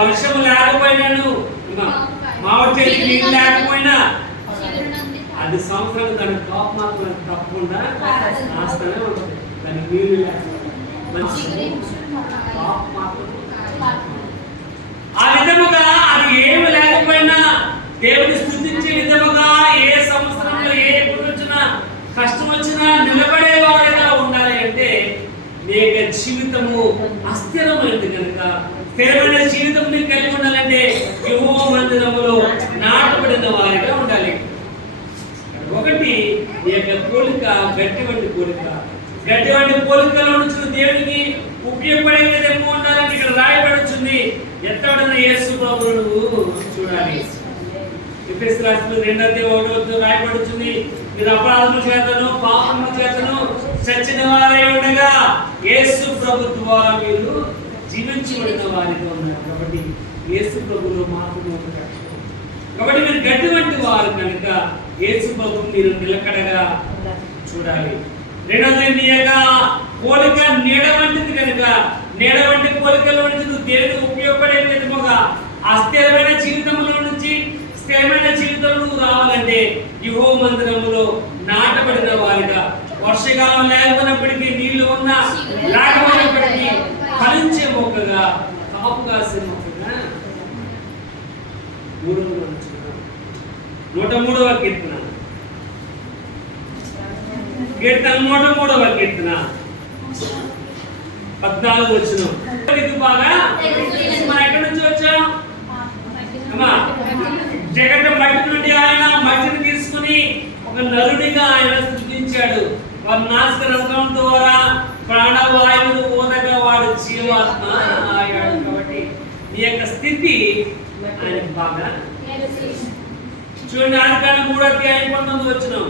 వర్షం లేకపోయినాను, మామిడి చెట్టు నీళ్ళు లేకపోయినా అది సంవత్సరం దాని కాపు మాత్రం తప్పకుండా నాస్తూనే ఉంటుంది. దానికి నీళ్ళు లేకపోయినా ఆ విధముగా అది ఏమి లేకపోయినా దేవుని స్తుతించే విధముగా ఏ సంవత్సరంలో ఏ ఎప్పుడు వచ్చినా కష్టం వచ్చినా నిలబడేవారుగా ఉండాలి అంటే నీ యొక్క జీవితము అస్థిరమైనది కనుక స్థిరమైన జీవితం నీకు కలిగి ఉండాలంటే యెహోవా మందిరములో నాటబడిన వారిగా ఉండాలి. ఒకటి నీ యొక్క పోలిక గట్టి వంటి పోలిక. గట్టి వంటి పోలికలో నుంచి దేవునికి ఉపయోగపడే విధంగా ఉండాలంటే ఇక్కడ రాయబడుతుంది ఎత్తబడిన యేసు ప్రభువును చూడాలి. ఎఫెసీయుల రాసిన 2:1 రాయబడుతుంది, మీరు అపరాధముల చేతను పాపముల చేతను చచ్చిన వారై ఉండగా యేసు ప్రభు ద్వారా మీరు జీవించబడిన వారిగా ఉన్నారు. కాబట్టి యేసు ప్రభువులో మాత్రమే ఒక రక్షణ. కాబట్టి మీరు గట్టి వంటి వారు కనుక యేసు ప్రభువు మీరు నిలకడగా చూడాలి. రెండవది నీ యొక్క పోలిక నీడ వంటిది కనుక నీడ వంటి పోలికలో నుంచి నువ్వు దేవుడికి ఉపయోగపడే విధముగా ఆ స్థిరమైన జీవితంలో నుంచి స్థిరమైన జీవితంలో నువ్వు రావాలంటే యెహోవా మందిరములో నాటబడిన వారిగా, వర్షకాలం లేకపోయినప్పటికీ నీళ్లు ఉన్నా లేకపోయినప్పటికీ ఫలించే మొక్కగా, కాపు కాసే మొక్కగా 103వ కీర్తన 103వ కీర్తన 14 వచనం. ఇది బాగా మనం ఎక్కడి నుంచి వచ్చాం? జగన్ మట్టి నుండి ఆయన మట్టిని తీసుకుని ఒక నరుడిగా ఆయన సృష్టించాడు. వారి నాసిక రంధ్రం ద్వారా ప్రాణవాయువును ఊదగా వాడు జీవాత్మ అయ్యాడు. కాబట్టి నీ యొక్క స్థితి ఆయనకు బాగా చూడండి. 3:19 వచనం